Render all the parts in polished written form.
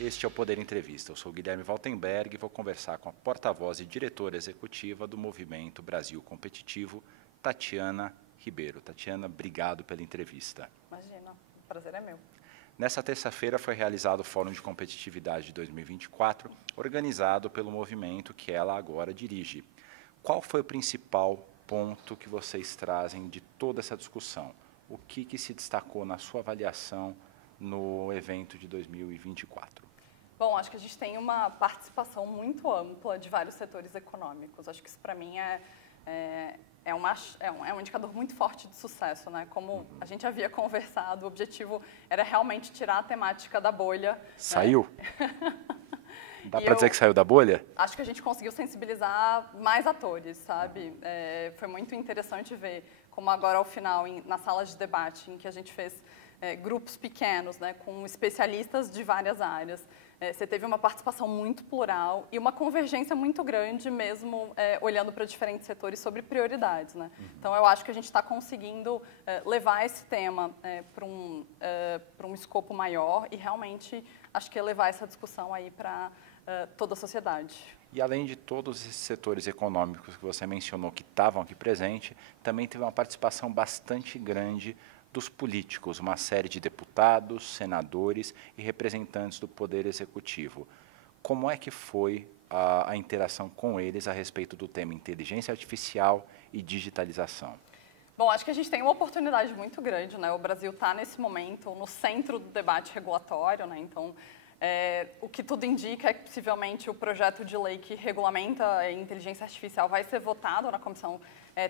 Este é o Poder Entrevista. Eu sou Guilherme Waltenberg e vou conversar com a porta-voz e diretora executiva do Movimento Brasil Competitivo, Tatiana Ribeiro. Tatiana, obrigado pela entrevista. Imagina, o prazer é meu. Nessa terça-feira foi realizado o Fórum de Competitividade de 2024, organizado pelo movimento que ela agora dirige. Qual foi o principal ponto que vocês trazem de toda essa discussão? O que se destacou na sua avaliação no evento de 2024? Bom, acho que a gente tem uma participação muito ampla de vários setores econômicos. Acho que isso, para mim, é um indicador muito forte de sucesso, né? Como a gente havia conversado, o objetivo era realmente tirar a temática da bolha. Saiu? Né? Dá para dizer que saiu da bolha? Acho que a gente conseguiu sensibilizar mais atores, sabe? Foi muito interessante ver como agora, ao final, na sala de debate, em que a gente fez grupos pequenos, né, com especialistas de várias áreas, você teve uma participação muito plural e uma convergência muito grande, mesmo olhando para diferentes setores sobre prioridades, né? Então, eu acho que a gente está conseguindo levar esse tema para um escopo maior e realmente acho que levar essa discussão aí para toda a sociedade. E além de todos esses setores econômicos que você mencionou que estavam aqui presentes, também teve uma participação bastante grande dos políticos, uma série de deputados, senadores e representantes do Poder Executivo. Como é que foi a interação com eles a respeito do tema inteligência artificial e digitalização? Bom, acho que a gente tem uma oportunidade muito grande, né? O Brasil está, nesse momento, no centro do debate regulatório, né? Então, o que tudo indica é que, possivelmente, o projeto de lei que regulamenta a inteligência artificial vai ser votado na comissão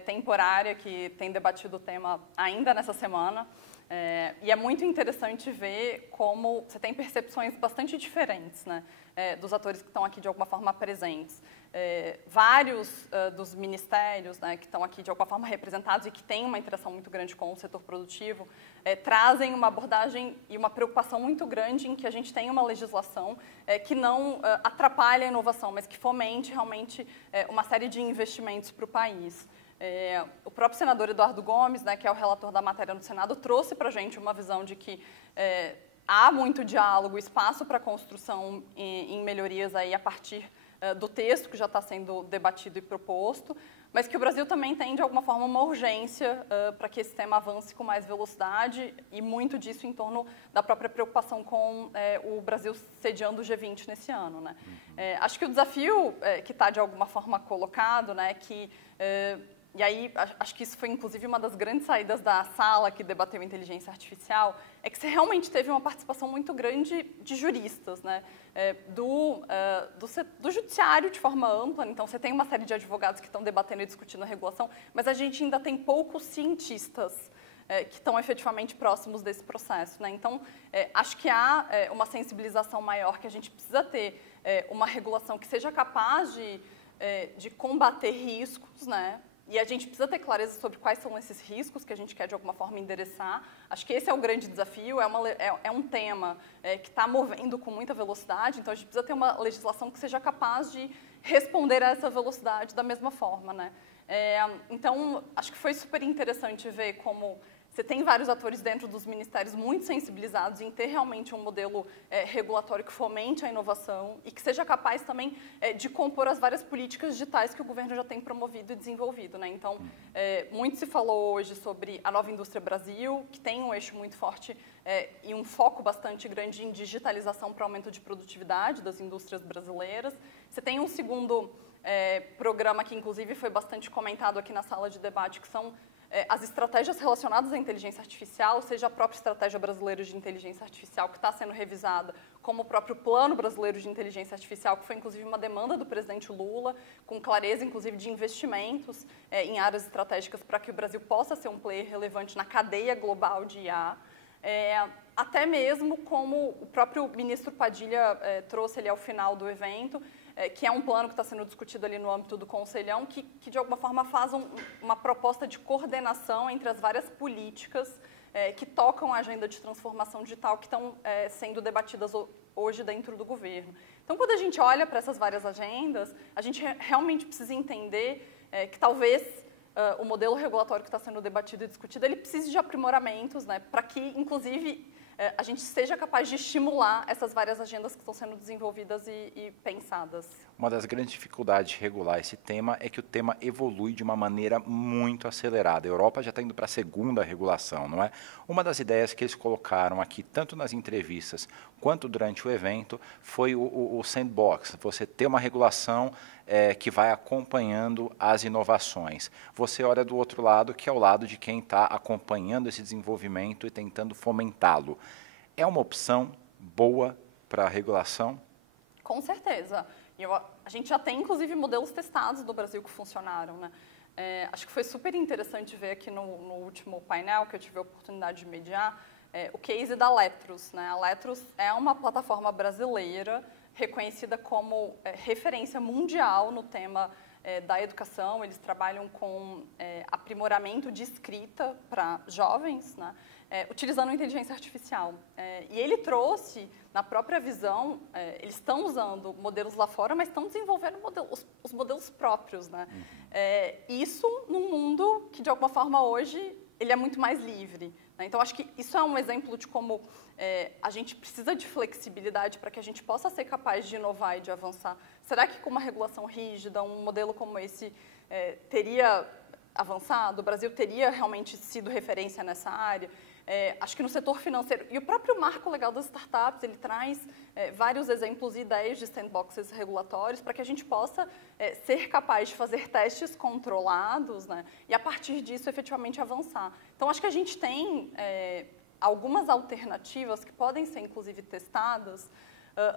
temporária, que tem debatido o tema ainda nessa semana. E é muito interessante ver como você tem percepções bastante diferentes, né, dos atores que estão aqui de alguma forma presentes. Vários dos ministérios, né, que estão aqui de alguma forma representados e que têm uma interação muito grande com o setor produtivo, trazem uma abordagem e uma preocupação muito grande em que a gente tenha uma legislação que não atrapalhe a inovação, mas que fomente realmente uma série de investimentos para o país. O próprio senador Eduardo Gomes, né, que é o relator da matéria no Senado, trouxe para a gente uma visão de que há muito diálogo, espaço para construção em melhorias aí a partir do texto que já está sendo debatido e proposto, mas que o Brasil também tem, de alguma forma, uma urgência para que esse tema avance com mais velocidade e muito disso em torno da própria preocupação com o Brasil sediando o G20 nesse ano, né? Acho que o desafio que está, de alguma forma, colocado, né, e aí, acho que isso foi, inclusive, uma das grandes saídas da sala que debateu inteligência artificial, é que você realmente teve uma participação muito grande de juristas, né? Do judiciário de forma ampla. Então, você tem uma série de advogados que estão debatendo e discutindo a regulação, mas a gente ainda tem poucos cientistas que estão efetivamente próximos desse processo, né? Então, acho que há uma sensibilização maior, que a gente precisa ter uma regulação que seja capaz de combater riscos, né? E a gente precisa ter clareza sobre quais são esses riscos que a gente quer, de alguma forma, endereçar. Acho que esse é o grande desafio, é um tema que está movendo com muita velocidade, então a gente precisa ter uma legislação que seja capaz de responder a essa velocidade da mesma forma, né? Então, acho que foi super interessante ver como você tem vários atores dentro dos ministérios muito sensibilizados em ter realmente um modelo regulatório que fomente a inovação e que seja capaz também de compor as várias políticas digitais que o governo já tem promovido e desenvolvido, né? Então, muito se falou hoje sobre a Nova Indústria Brasil, que tem um eixo muito forte e um foco bastante grande em digitalização para aumento de produtividade das indústrias brasileiras. Você tem um segundo programa que, inclusive, foi bastante comentado aqui na sala de debate, que são as estratégias relacionadas à inteligência artificial, seja a própria Estratégia Brasileira de Inteligência Artificial, que está sendo revisada, como o próprio Plano Brasileiro de Inteligência Artificial, que foi, inclusive, uma demanda do presidente Lula, com clareza, inclusive, de investimentos em áreas estratégicas para que o Brasil possa ser um player relevante na cadeia global de IA. Até mesmo como o próprio ministro Padilha trouxe ali ao final do evento, que é um plano que está sendo discutido ali no âmbito do Conselhão, que de alguma forma faz uma proposta de coordenação entre as várias políticas que tocam a agenda de transformação digital que estão sendo debatidas hoje dentro do governo. Então, quando a gente olha para essas várias agendas, a gente realmente precisa entender que talvez o modelo regulatório que está sendo debatido e discutido, ele precise de aprimoramentos, né, para que, inclusive, a gente seja capaz de estimular essas várias agendas que estão sendo desenvolvidas e pensadas. Uma das grandes dificuldades de regular esse tema é que o tema evolui de uma maneira muito acelerada. A Europa já está indo para a segunda regulação, não é? Uma das ideias que eles colocaram aqui, tanto nas entrevistas quanto durante o evento, foi o sandbox, você ter uma regulação que vai acompanhando as inovações. Você olha do outro lado, que é o lado de quem está acompanhando esse desenvolvimento e tentando fomentá-lo. É uma opção boa para a regulação? Com certeza. A gente já tem, inclusive, modelos testados do Brasil que funcionaram, né? Acho que foi super interessante ver aqui no último painel, que eu tive a oportunidade de mediar, o case da Letros, né? A Letros é uma plataforma brasileira reconhecida como referência mundial no tema da educação. Eles trabalham com aprimoramento de escrita para jovens, né? Utilizando inteligência artificial. E ele trouxe, na própria visão, eles estão usando modelos lá fora, mas estão desenvolvendo os modelos próprios, né? Isso num mundo que, de alguma forma, hoje, ele é muito mais livre, né? Então, acho que isso é um exemplo de como a gente precisa de flexibilidade para que a gente possa ser capaz de inovar e de avançar. Será que com uma regulação rígida, um modelo como esse teria avançado? O Brasil teria realmente sido referência nessa área? Acho que no setor financeiro, e o próprio marco legal das startups, ele traz vários exemplos e ideias de sandboxes regulatórios para que a gente possa ser capaz de fazer testes controlados, né, e a partir disso efetivamente avançar. Então, acho que a gente tem algumas alternativas que podem ser inclusive testadas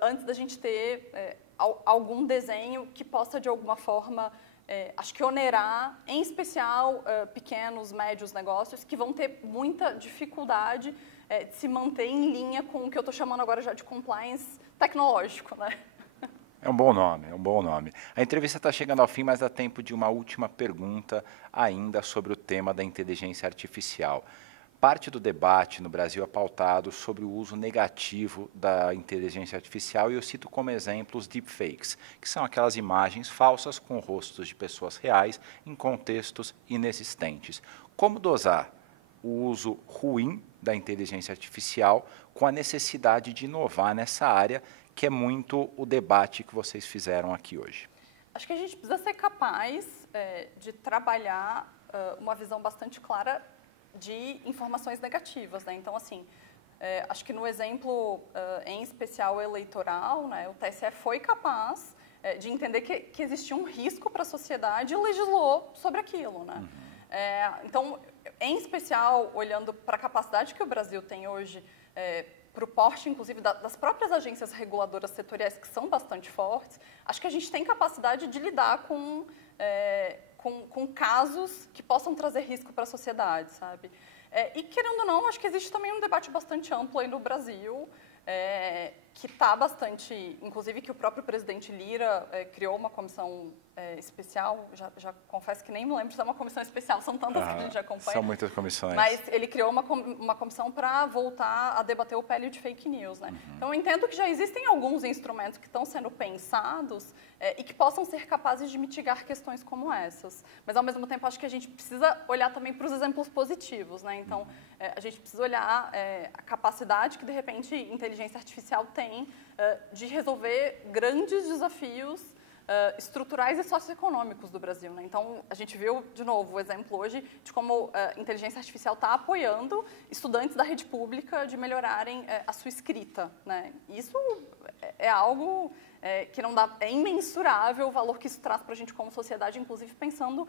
antes da gente ter algum desenho que possa de alguma forma acho que onerar, em especial, pequenos, médios negócios que vão ter muita dificuldade de se manter em linha com o que eu estou chamando agora já de compliance tecnológico, né? É um bom nome, é um bom nome. A entrevista está chegando ao fim, mas dá tempo de uma última pergunta ainda sobre o tema da inteligência artificial. Parte do debate no Brasil é pautado sobre o uso negativo da inteligência artificial e eu cito como exemplos deepfakes, que são aquelas imagens falsas com rostos de pessoas reais em contextos inexistentes. Como dosar o uso ruim da inteligência artificial com a necessidade de inovar nessa área, que é muito o debate que vocês fizeram aqui hoje? Acho que a gente precisa ser capaz de trabalhar uma visão bastante clara de informações negativas, né? Então, assim, acho que no exemplo, em especial eleitoral, né, o TSE foi capaz de entender que existia um risco para a sociedade e legislou sobre aquilo, né? Então, em especial, olhando para a capacidade que o Brasil tem hoje, para o porte, inclusive, das próprias agências reguladoras setoriais, que são bastante fortes, acho que a gente tem capacidade de lidar com casos que possam trazer risco para a sociedade, sabe? E, querendo ou não, acho que existe também um debate bastante amplo aí no Brasil, que está bastante... Inclusive, que o próprio presidente Lira criou uma comissão especial, já confesso que nem me lembro se é uma comissão especial, são tantas que a gente acompanha. São muitas comissões. Mas ele criou uma comissão para voltar a debater o PL de fake news, né? Então, eu entendo que já existem alguns instrumentos que estão sendo pensados e que possam ser capazes de mitigar questões como essas. Mas, ao mesmo tempo, acho que a gente precisa olhar também para os exemplos positivos, né? Então, a gente precisa olhar a capacidade que, de repente, inteligência artificial tem de resolver grandes desafios estruturais e socioeconômicos do Brasil, né? Então, a gente viu, de novo, o exemplo hoje de como a inteligência artificial está apoiando estudantes da rede pública de melhorarem a sua escrita, né? Isso é algo que não dá, é imensurável o valor que isso traz para a gente como sociedade, inclusive pensando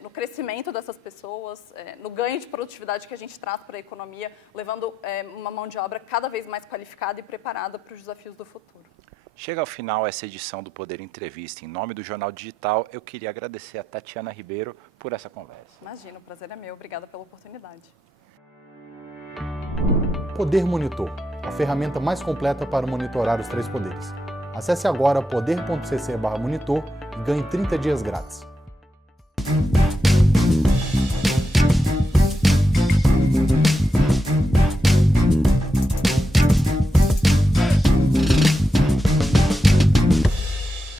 no crescimento dessas pessoas, no ganho de produtividade que a gente traz para a economia, levando uma mão de obra cada vez mais qualificada e preparada para os desafios do futuro. Chega ao final essa edição do Poder Entrevista. Em nome do Jornal Digital, eu queria agradecer a Tatiana Ribeiro por essa conversa. Imagina, o prazer é meu. Obrigada pela oportunidade. Poder Monitor, a ferramenta mais completa para monitorar os 3 poderes. Acesse agora poder.cc/monitor e ganhe 30 dias grátis.